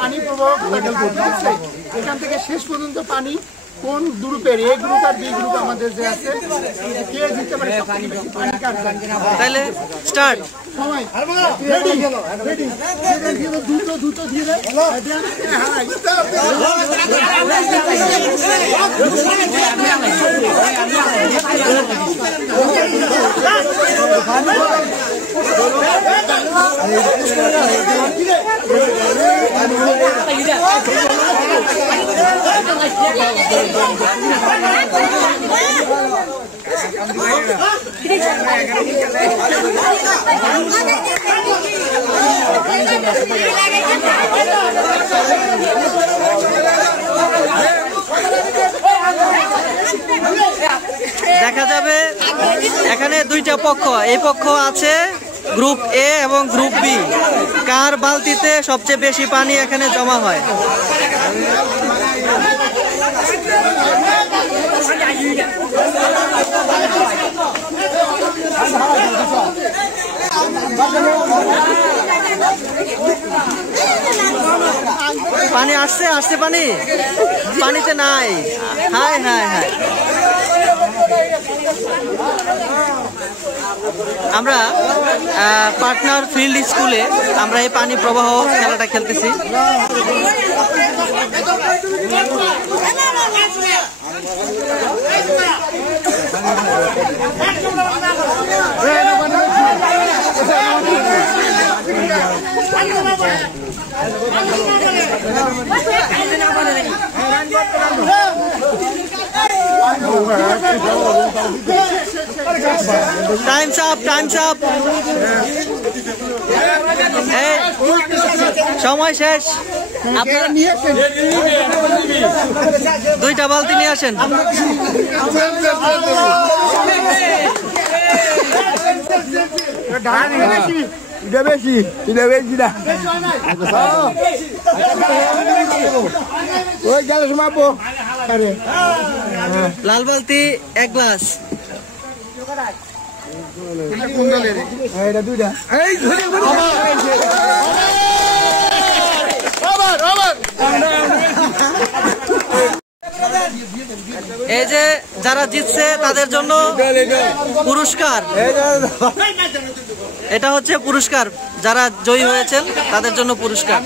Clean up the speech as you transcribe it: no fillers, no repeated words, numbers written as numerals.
পানি প্রবাহ এখান থেকে শেষ পর্যন্ত পানি কোন গ্রুপের এ গ্রুপ আর বি গ্রুপ আমাদের যে আছে কে জিততে পারে তাহলে স্টার্ট সময় রেডি রেডি দ্রুত দিয়ে দেয় দেখা যাবে এখানে দুইটা পক্ষ, এই পক্ষ আছে গ্রুপ এ এবং গ্রুপ বি। কার বালতিতে সবচেয়ে বেশি পানি এখানে জমা হয়? পানি আসছে আসছে পানি পানিতে নাই। হাই হাই হাই, আমরা পার্টনার ফিল্ড স্কুলে আমরা এই পানি প্রবাহ খেলাটা খেলতেছি। টাইমস আপ, টাইমস আপ, সময় শেষ। আপনারা দুইটা বালতি নিয়ে আসেন। লাল বালতি 1 গ্লাস। এই যে যারা জিতছে তাদের জন্য পুরস্কার, এটা হচ্ছে পুরস্কার। যারা জয়ী হয়েছেন তাদের জন্য পুরস্কার।